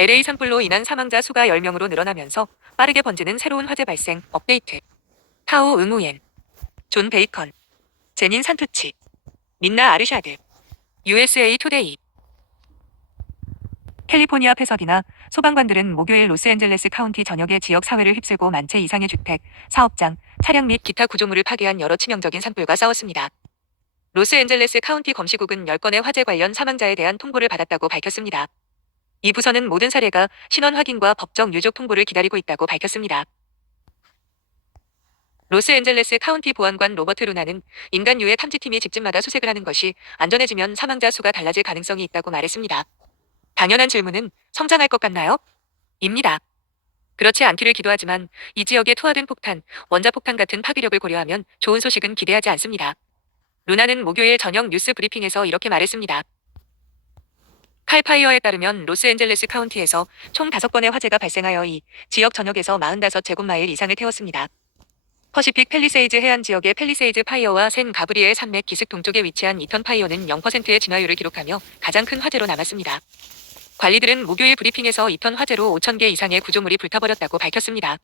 LA 산불로 인한 사망자 수가 10명으로 늘어나면서 빠르게 번지는 새로운 화재 발생 업데이트. 타오 응우옌, 존 베이컨, 제닌 산투치, 민나 아르샤드. USA 투데이. 캘리포니아 패서디나 소방관들은 목요일 로스앤젤레스 카운티 전역의 지역 사회를 휩쓸고 10,000채 이상의 주택, 사업장, 차량 및 기타 구조물을 파괴한 여러 치명적인 산불과 싸웠습니다. 로스앤젤레스 카운티 검시국은 10건의 화재 관련 사망자에 대한 통보를 받았다고 밝혔습니다. 이 부서는 모든 사례가 신원 확인과 법적 유족 통보를 기다리고 있다고 밝혔습니다. 로스앤젤레스 카운티 보안관 로버트 루나는 인간 유해 탐지팀이 집집마다 수색을 하는 것이 안전해지면 사망자 수가 달라질 가능성이 있다고 말했습니다. 당연한 질문은 성장할 것 같나요? 입니다. 그렇지 않기를 기도하지만 이 지역에 투하된 폭탄, 원자폭탄 같은 파괴력을 고려하면 좋은 소식은 기대하지 않습니다. 루나는 목요일 저녁 뉴스 브리핑에서 이렇게 말했습니다. 칼파이어에 따르면 로스앤젤레스 카운티에서 총 5건의 화재가 발생하여 이 지역 전역에서 45제곱마일 이상을 태웠습니다. 퍼시픽 팰리세이즈 해안 지역의 팰리세이즈 파이어와 샌 가브리엘 산맥 기슭 동쪽에 위치한 이턴 파이어는 0%의 진화율을 기록하며 가장 큰 화재로 남았습니다. 관리들은 목요일 브리핑에서 이턴 화재로 5,000개 이상의 구조물이 불타버렸다고 밝혔습니다.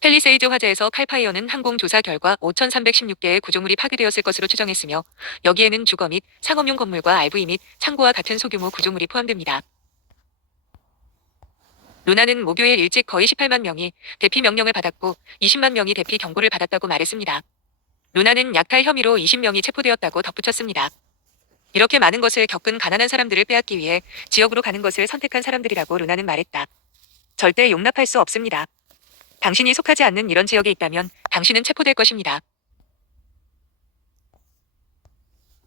팰리세이즈 화재에서 칼파이어는 항공조사 결과 5,316개의 구조물이 파괴되었을 것으로 추정했으며 여기에는 주거 및 상업용 건물과 RV 및 창고와 같은 소규모 구조물이 포함됩니다. 루나는 목요일 일찍 거의 18만 명이 대피 명령을 받았고 20만 명이 대피 경고를 받았다고 말했습니다. 루나는 약탈 혐의로 20명이 체포되었다고 덧붙였습니다. 이렇게 많은 것을 겪은 가난한 사람들을 빼앗기 위해 지역으로 가는 것을 선택한 사람들이라고 루나는 말했다. 절대 용납할 수 없습니다. 당신이 속하지 않는 이런 지역에 있다면 당신은 체포될 것입니다.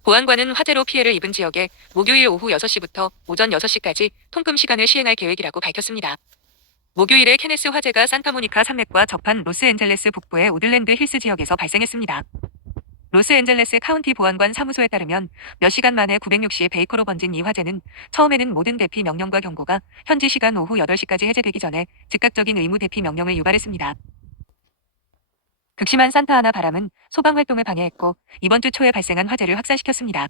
보안관은 화재로 피해를 입은 지역에 목요일 오후 6시부터 오전 6시까지 통금 시간을 시행할 계획이라고 밝혔습니다. 목요일에 케네스 화재가 산타모니카 산맥과 접한 로스앤젤레스 북부의 우들랜드 힐스 지역에서 발생했습니다. 로스앤젤레스 카운티 보안관 사무소에 따르면 몇 시간 만에 960베이커로 번진 이 화재는 처음에는 모든 대피 명령과 경고가 현지 시간 오후 8시까지 해제되기 전에 즉각적인 의무 대피 명령을 유발했습니다. 극심한 산타아나 바람은 소방 활동을 방해했고 이번 주 초에 발생한 화재를 확산시켰습니다.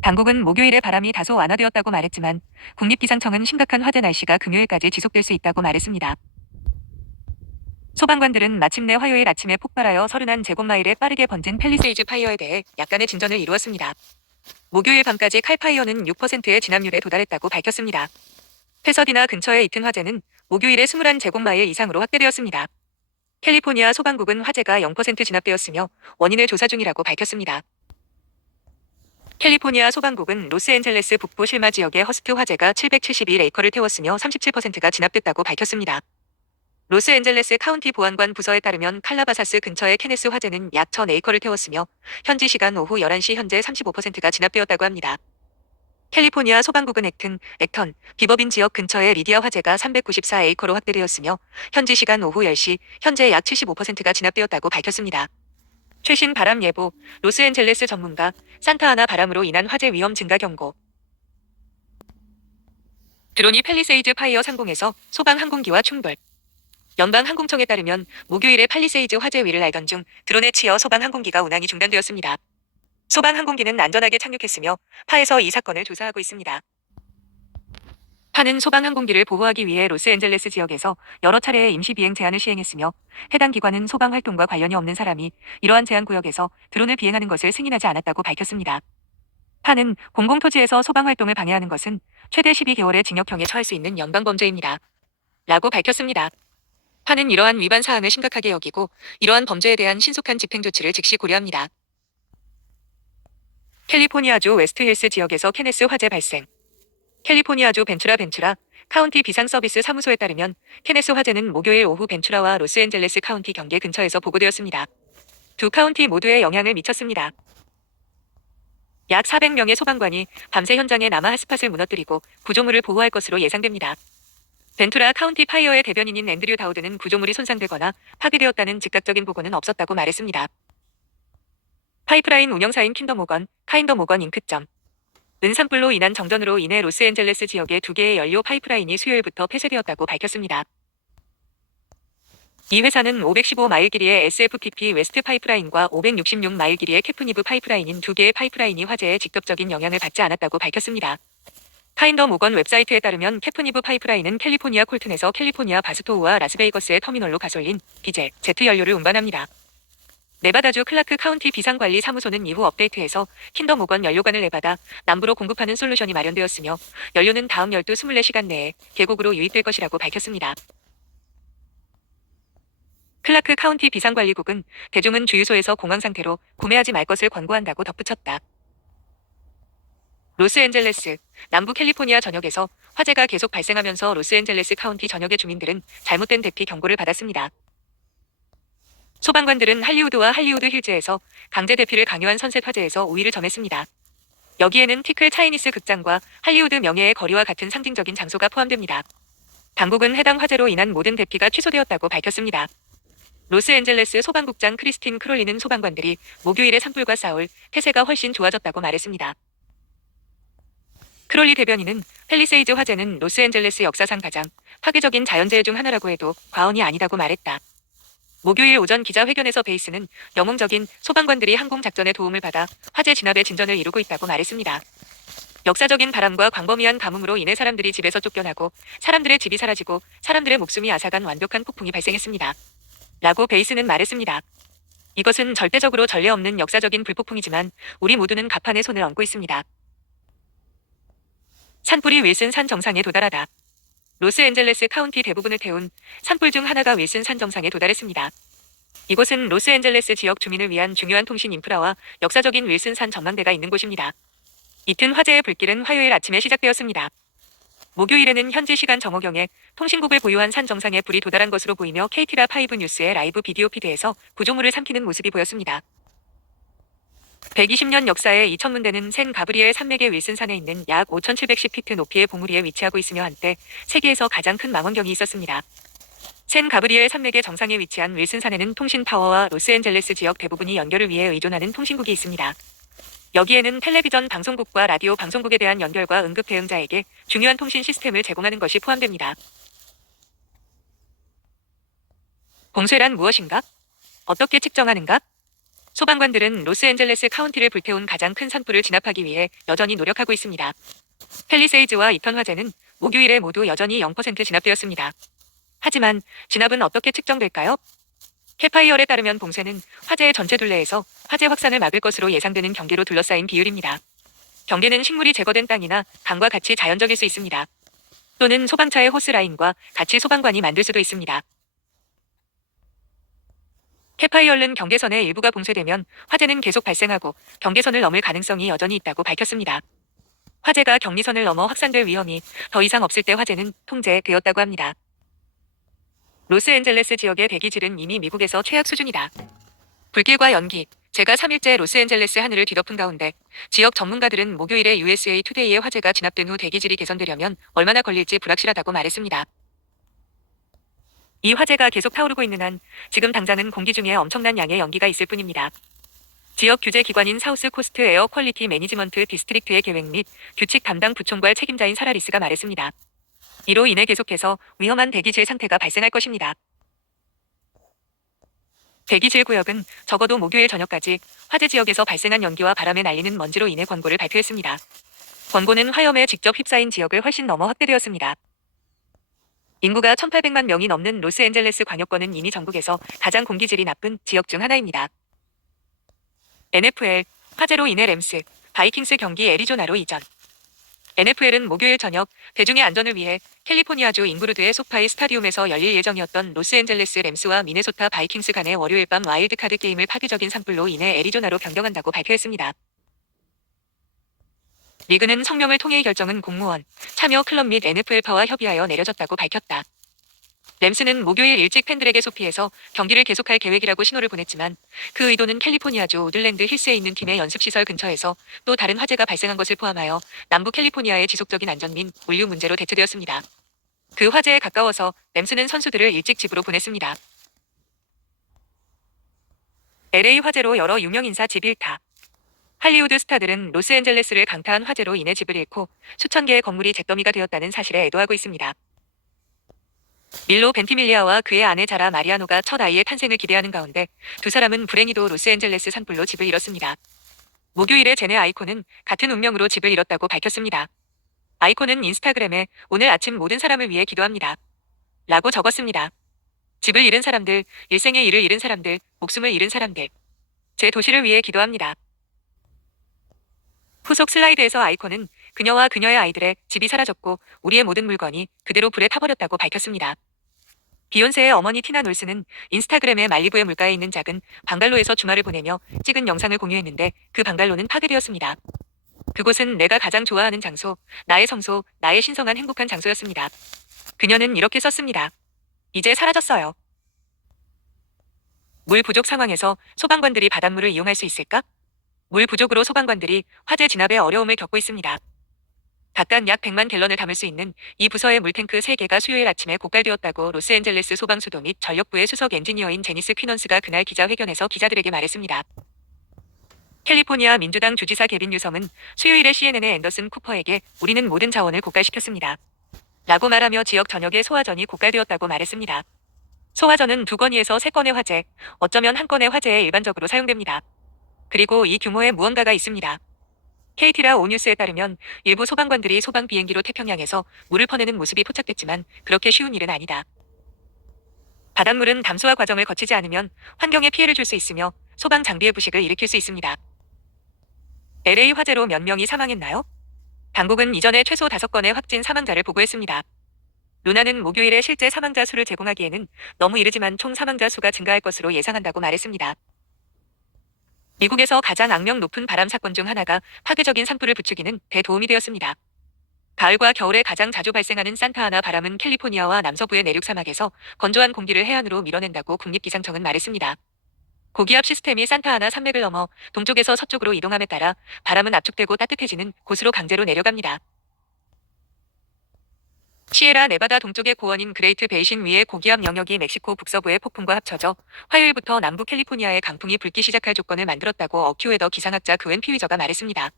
당국은 목요일에 바람이 다소 완화되었다고 말했지만 국립기상청은 심각한 화재 날씨가 금요일까지 지속될 수 있다고 말했습니다. 소방관들은 마침내 화요일 아침에 폭발하여 31제곱마일에 빠르게 번진 팰리세이즈 파이어에 대해 약간의 진전을 이루었습니다. 목요일 밤까지 칼파이어는 6%의 진압률에 도달했다고 밝혔습니다. 패서디나 근처의 이튼 화재는 목요일에 21제곱마일 이상으로 확대되었습니다. 캘리포니아 소방국은 화재가 0% 진압되었으며 원인을 조사 중이라고 밝혔습니다. 캘리포니아 소방국은 로스앤젤레스 북부 실마 지역의 허스트 화재가 771에이커를 태웠으며 37%가 진압됐다고 밝혔습니다. 로스앤젤레스 카운티 보안관 부서에 따르면 칼라바사스 근처의 케네스 화재는 약 1,000에이커를 태웠으며 현지 시간 오후 11시 현재 35%가 진압되었다고 합니다. 캘리포니아 소방국은 액턴, 비버빈 지역 근처의 리디아 화재가 394에이커로 확대되었으며 현지 시간 오후 10시 현재 약 75%가 진압되었다고 밝혔습니다. 최신 바람 예보, 로스앤젤레스 전문가, 산타아나 바람으로 인한 화재 위험 증가 경고. 드론이 팰리세이즈 파이어 상공에서 소방 항공기와 충돌. 연방항공청에 따르면 목요일에 팰리세이즈 화재 위를 날던 중 드론에 치여 소방 항공기가 운항이 중단되었습니다. 소방 항공기는 안전하게 착륙했으며 파에서 이 사건을 조사하고 있습니다. 파는 소방 항공기를 보호하기 위해 로스앤젤레스 지역에서 여러 차례의 임시 비행 제한을 시행했으며 해당 기관은 소방 활동과 관련이 없는 사람이 이러한 제한 구역에서 드론을 비행하는 것을 승인하지 않았다고 밝혔습니다. 파는 공공토지에서 소방 활동을 방해하는 것은 최대 12개월의 징역형에 처할 수 있는 연방범죄입니다. 라고 밝혔습니다. 파는 이러한 위반 사항을 심각하게 여기고 이러한 범죄에 대한 신속한 집행 조치를 즉시 고려합니다. 캘리포니아주 웨스트힐스 지역에서 케네스 화재 발생. 캘리포니아주 벤츄라 카운티 비상서비스 사무소에 따르면 케네스 화재는 목요일 오후 벤츄라와 로스앤젤레스 카운티 경계 근처에서 보고되었습니다. 두 카운티 모두에 영향을 미쳤습니다. 약 400명의 소방관이 밤새 현장에 남아 핫스팟을 무너뜨리고 구조물을 보호할 것으로 예상됩니다. 벤투라 카운티 파이어의 대변인인 앤드류 다우드는 구조물이 손상되거나 파괴되었다는 즉각적인 보고는 없었다고 말했습니다. 파이프라인 운영사인 카인더 모건 잉크점. 은 산불로 인한 정전으로 인해 로스앤젤레스 지역의 2개의 연료 파이프라인이 수요일부터 폐쇄되었다고 밝혔습니다. 이 회사는 515마일 길이의 SFPP 웨스트 파이프라인과 566마일 길이의 캐프니브 파이프라인인 2개의 파이프라인이 화재에 직접적인 영향을 받지 않았다고 밝혔습니다. 카인더 모건 웹사이트에 따르면 캐프니브 파이프라인은 캘리포니아 콜튼에서 캘리포니아 바스토우와 라스베이거스의 터미널로 가솔린, 디젤, 제트 연료를 운반합니다. 네바다주 클라크 카운티 비상관리 사무소는 이후 업데이트에서 킨더 모건 연료관을 내받아 남부로 공급하는 솔루션이 마련되었으며 연료는 다음 24시간 내에 계곡으로 유입될 것이라고 밝혔습니다. 클라크 카운티 비상관리국은 대중은 주유소에서 공황 상태로 구매하지 말 것을 권고한다고 덧붙였다. 로스앤젤레스, 남부 캘리포니아 전역에서 화재가 계속 발생하면서 로스앤젤레스 카운티 전역의 주민들은 잘못된 대피 경고를 받았습니다. 소방관들은 할리우드와 할리우드 힐즈에서 강제 대피를 강요한 선셋 화재에서 우위를 점했습니다. 여기에는 티클 차이니스 극장과 할리우드 명예의 거리와 같은 상징적인 장소가 포함됩니다. 당국은 해당 화재로 인한 모든 대피가 취소되었다고 밝혔습니다. 로스앤젤레스 소방국장 크리스틴 크롤리는 소방관들이 목요일에 산불과 싸울 태세가 훨씬 좋아졌다고 말했습니다. 크롤리 대변인은 팰리세이즈 화재는 로스앤젤레스 역사상 가장 파괴적인 자연재해 중 하나라고 해도 과언이 아니다고 말했다. 목요일 오전 기자회견에서 베이스는 영웅적인 소방관들이 항공작전의 도움을 받아 화재 진압에 진전을 이루고 있다고 말했습니다. 역사적인 바람과 광범위한 가뭄으로 인해 사람들이 집에서 쫓겨나고 사람들의 집이 사라지고 사람들의 목숨이 앗아간 완벽한 폭풍이 발생했습니다. 라고 베이스는 말했습니다. 이것은 절대적으로 전례 없는 역사적인 불폭풍이지만 우리 모두는 가판에 손을 얹고 있습니다. 산불이 윌슨 산 정상에 도달하다. 로스앤젤레스 카운티 대부분을 태운 산불 중 하나가 윌슨 산 정상에 도달했습니다. 이곳은 로스앤젤레스 지역 주민을 위한 중요한 통신 인프라와 역사적인 윌슨 산 전망대가 있는 곳입니다. 짙은 화재의 불길은 화요일 아침에 시작되었습니다. 목요일에는 현지 시간 정오경에 통신국을 보유한 산 정상에 불이 도달한 것으로 보이며 KT라5 뉴스의 라이브 비디오 피드에서 구조물을 삼키는 모습이 보였습니다. 120년 역사의 2000문대는 샌 가브리엘 산맥의 윌슨 산에 있는 약 5710피트 높이의 봉우리에 위치하고 있으며 한때 세계에서 가장 큰 망원경이 있었습니다. 샌 가브리엘 산맥의 정상에 위치한 윌슨 산에는 통신 타워와 로스앤젤레스 지역 대부분이 연결을 위해 의존하는 통신국이 있습니다. 여기에는 텔레비전 방송국과 라디오 방송국에 대한 연결과 응급 대응자에게 중요한 통신 시스템을 제공하는 것이 포함됩니다. 봉쇄란 무엇인가? 어떻게 측정하는가? 소방관들은 로스앤젤레스 카운티를 불태운 가장 큰 산불을 진압하기 위해 여전히 노력하고 있습니다. 팰리세이즈와 이턴 화재는 목요일에 모두 여전히 0% 진압되었습니다. 하지만 진압은 어떻게 측정될까요? 캐파이얼에 따르면 봉쇄는 화재의 전체 둘레에서 화재 확산을 막을 것으로 예상되는 경계로 둘러싸인 비율입니다. 경계는 식물이 제거된 땅이나 강과 같이 자연적일 수 있습니다. 또는 소방차의 호스라인과 같이 소방관이 만들 수도 있습니다. 캐파이얼은 경계선의 일부가 봉쇄되면 화재는 계속 발생하고 경계선을 넘을 가능성이 여전히 있다고 밝혔습니다. 화재가 격리선을 넘어 확산될 위험이 더 이상 없을 때 화재는 통제되었다고 합니다. 로스앤젤레스 지역의 대기질은 이미 미국에서 최악 수준이다. 불길과 연기, 제가 3일째 로스앤젤레스 하늘을 뒤덮은 가운데 지역 전문가들은 목요일에 USA 투데이의 화재가 진압된 후 대기질이 개선되려면 얼마나 걸릴지 불확실하다고 말했습니다. 이 화재가 계속 타오르고 있는 한 지금 당장은 공기 중에 엄청난 양의 연기가 있을 뿐입니다. 지역 규제 기관인 사우스 코스트 에어 퀄리티 매니지먼트 디스트릭트의 계획 및 규칙 담당 부총괄 책임자인 사라리스가 말했습니다. 이로 인해 계속해서 위험한 대기질 상태가 발생할 것입니다. 대기질 구역은 적어도 목요일 저녁까지 화재 지역에서 발생한 연기와 바람에 날리는 먼지로 인해 권고를 발표했습니다. 권고는 화염에 직접 휩싸인 지역을 훨씬 넘어 확대되었습니다. 인구가 1800만 명이 넘는 로스앤젤레스 광역권은 이미 전국에서 가장 공기질이 나쁜 지역 중 하나입니다. NFL, 화재로 인해 램스, 바이킹스 경기 애리조나로 이전. NFL은 목요일 저녁 대중의 안전을 위해 캘리포니아주 잉그루드의 소파이 스타디움에서 열릴 예정이었던 로스앤젤레스 램스와 미네소타 바이킹스 간의 월요일 밤 와일드카드 게임을 파괴적인 산불로 인해 애리조나로 변경한다고 발표했습니다. 리그는 성명을 통해 결정은 공무원, 참여 클럽 및 NFL파와 협의하여 내려졌다고 밝혔다. 램스는 목요일 일찍 팬들에게 소피에서 경기를 계속할 계획이라고 신호를 보냈지만 그 의도는 캘리포니아주 오들랜드 힐스에 있는 팀의 연습시설 근처에서 또 다른 화재가 발생한 것을 포함하여 남부 캘리포니아의 지속적인 안전 및 물류 문제로 대처되었습니다. 그 화재에 가까워서 램스는 선수들을 일찍 집으로 보냈습니다. LA 화재로 여러 유명 인사 집 잃다. 할리우드 스타들은 로스앤젤레스를 강타한 화재로 인해 집을 잃고 수천 개의 건물이 잿더미가 되었다는 사실에 애도하고 있습니다. 밀로 벤티밀리아와 그의 아내 자라 마리아노가 첫 아이의 탄생을 기대하는 가운데 두 사람은 불행히도 로스앤젤레스 산불로 집을 잃었습니다. 목요일에 제네 아이콘은 같은 운명으로 집을 잃었다고 밝혔습니다. 아이콘은 인스타그램에 오늘 아침 모든 사람을 위해 기도합니다. 라고 적었습니다. 집을 잃은 사람들, 일생의 일을 잃은 사람들, 목숨을 잃은 사람들. 제 도시를 위해 기도합니다. 후속 슬라이드에서 아이콘은 그녀와 그녀의 아이들의 집이 사라졌고 우리의 모든 물건이 그대로 불에 타버렸다고 밝혔습니다. 비욘세의 어머니 티나 놀스는 인스타그램에 말리부의 물가에 있는 작은 방갈로에서 주말을 보내며 찍은 영상을 공유했는데 그 방갈로는 파괴되었습니다. 그곳은 내가 가장 좋아하는 장소, 나의 성소, 나의 신성한 행복한 장소였습니다. 그녀는 이렇게 썼습니다. 이제 사라졌어요. 물 부족 상황에서 소방관들이 바닷물을 이용할 수 있을까? 물 부족으로 소방관들이 화재 진압에 어려움을 겪고 있습니다. 각각 약 100만 갤런을 담을 수 있는 이 부서의 물탱크 3개가 수요일 아침에 고갈되었다고 로스앤젤레스 소방수도 및 전력부의 수석 엔지니어인 제니스 퀴넌스가 그날 기자회견에서 기자들에게 말했습니다. 캘리포니아 민주당 주지사 게빈 뉴섬은 수요일에 CNN의 앤더슨 쿠퍼에게 우리는 모든 자원을 고갈시켰습니다. 라고 말하며 지역 전역의 소화전이 고갈되었다고 말했습니다. 소화전은 2건에서 3건의 화재, 어쩌면 1건의 화재에 일반적으로 사용됩니다. 그리고 이 규모의 무언가가 있습니다. KT라 오뉴스에 따르면 일부 소방관들이 소방 비행기로 태평양에서 물을 퍼내는 모습이 포착됐지만 그렇게 쉬운 일은 아니다. 바닷물은 담수화 과정을 거치지 않으면 환경에 피해를 줄 수 있으며 소방 장비의 부식을 일으킬 수 있습니다. LA 화재로 몇 명이 사망했나요? 당국은 이전에 최소 5건의 확진 사망자를 보고했습니다. 루나는 목요일에 실제 사망자 수를 제공하기에는 너무 이르지만 총 사망자 수가 증가할 것으로 예상한다고 말했습니다. 미국에서 가장 악명 높은 바람 사건 중 하나가 파괴적인 산불을 부추기는 데 도움이 되었습니다. 가을과 겨울에 가장 자주 발생하는 산타아나 바람은 캘리포니아와 남서부의 내륙 사막에서 건조한 공기를 해안으로 밀어낸다고 국립기상청은 말했습니다. 고기압 시스템이 산타아나 산맥을 넘어 동쪽에서 서쪽으로 이동함에 따라 바람은 압축되고 따뜻해지는 곳으로 강제로 내려갑니다. 시에라 네바다 동쪽의 고원인 그레이트 베이신 위의 고기압 영역이 멕시코 북서부의 폭풍과 합쳐져 화요일부터 남부 캘리포니아의 강풍이 불기 시작할 조건을 만들었다고 어큐웨더 기상학자 그웬 피위저가 말했습니다.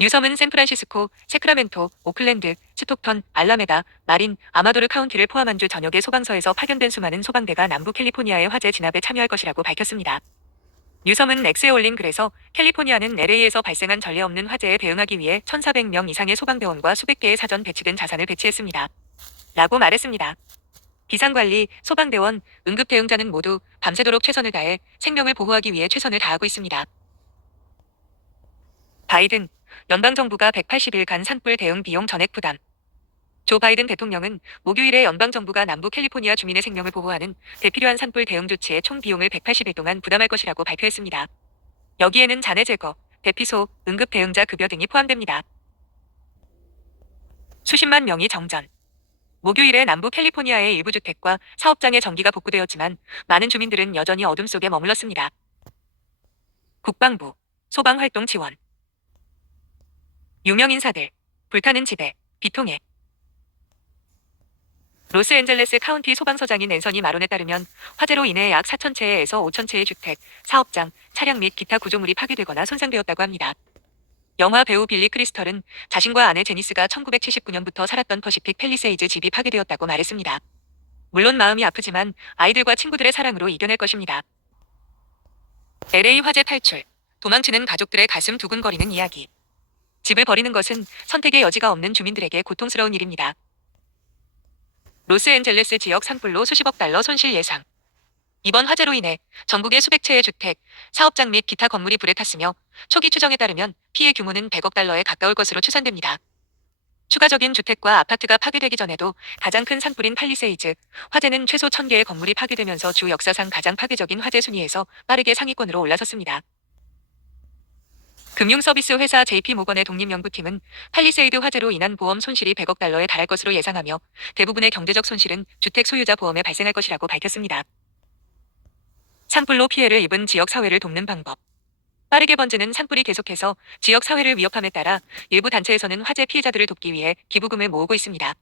뉴섬은 샌프란시스코, 세크라멘토, 오클랜드, 스톡턴, 알라메다, 마린, 아마도르 카운티를 포함한 주 전역의 소방서에서 파견된 수많은 소방대가 남부 캘리포니아의 화재 진압에 참여할 것이라고 밝혔습니다. 뉴섬은 X에 올린 글에서 캘리포니아는 LA에서 발생한 전례 없는 화재에 대응하기 위해 1,400명 이상의 소방대원과 수백 개의 사전 배치된 자산을 배치했습니다. 라고 말했습니다. 비상관리, 소방대원, 응급대응자는 모두 밤새도록 최선을 다해 생명을 보호하기 위해 최선을 다하고 있습니다. 바이든, 연방정부가 180일간 산불 대응 비용 전액 부담. 조 바이든 대통령은 목요일에 연방정부가 남부 캘리포니아 주민의 생명을 보호하는 대필요한 산불 대응 조치의 총 비용을 180일 동안 부담할 것이라고 발표했습니다. 여기에는 잔해 제거, 대피소, 응급대응자 급여 등이 포함됩니다. 수십만 명이 정전. 목요일에 남부 캘리포니아의 일부 주택과 사업장에 전기가 복구되었지만 많은 주민들은 여전히 어둠 속에 머물렀습니다. 국방부, 소방활동 지원. 유명 인사들, 불타는 집에, 비통에. 로스앤젤레스 카운티 소방서장인 앤서니 마론에 따르면 화재로 인해 약 4,000채에서 5,000채의 주택, 사업장, 차량 및 기타 구조물이 파괴되거나 손상되었다고 합니다. 영화 배우 빌리 크리스털은 자신과 아내 제니스가 1979년부터 살았던 퍼시픽 팰리세이즈 집이 파괴되었다고 말했습니다. 물론 마음이 아프지만 아이들과 친구들의 사랑으로 이겨낼 것입니다. LA 화재 탈출, 도망치는 가족들의 가슴 두근거리는 이야기. 집을 버리는 것은 선택의 여지가 없는 주민들에게 고통스러운 일입니다. 로스앤젤레스 지역 산불로 수십억 달러 손실 예상. 이번 화재로 인해 전국의 수백 채의 주택, 사업장 및 기타 건물이 불에 탔으며 초기 추정에 따르면 피해 규모는 100억 달러에 가까울 것으로 추산됩니다. 추가적인 주택과 아파트가 파괴되기 전에도 가장 큰 산불인 팔리세이즈, 화재는 최소 1,000개의 건물이 파괴되면서 주 역사상 가장 파괴적인 화재 순위에서 빠르게 상위권으로 올라섰습니다. 금융서비스 회사 JP모건의 독립연구팀은 팔리세이드 화재로 인한 보험 손실이 100억 달러에 달할 것으로 예상하며 대부분의 경제적 손실은 주택 소유자 보험에 발생할 것이라고 밝혔습니다. 산불로 피해를 입은 지역 사회를 돕는 방법. 빠르게 번지는 산불이 계속해서 지역 사회를 위협함에 따라 일부 단체에서는 화재 피해자들을 돕기 위해 기부금을 모으고 있습니다.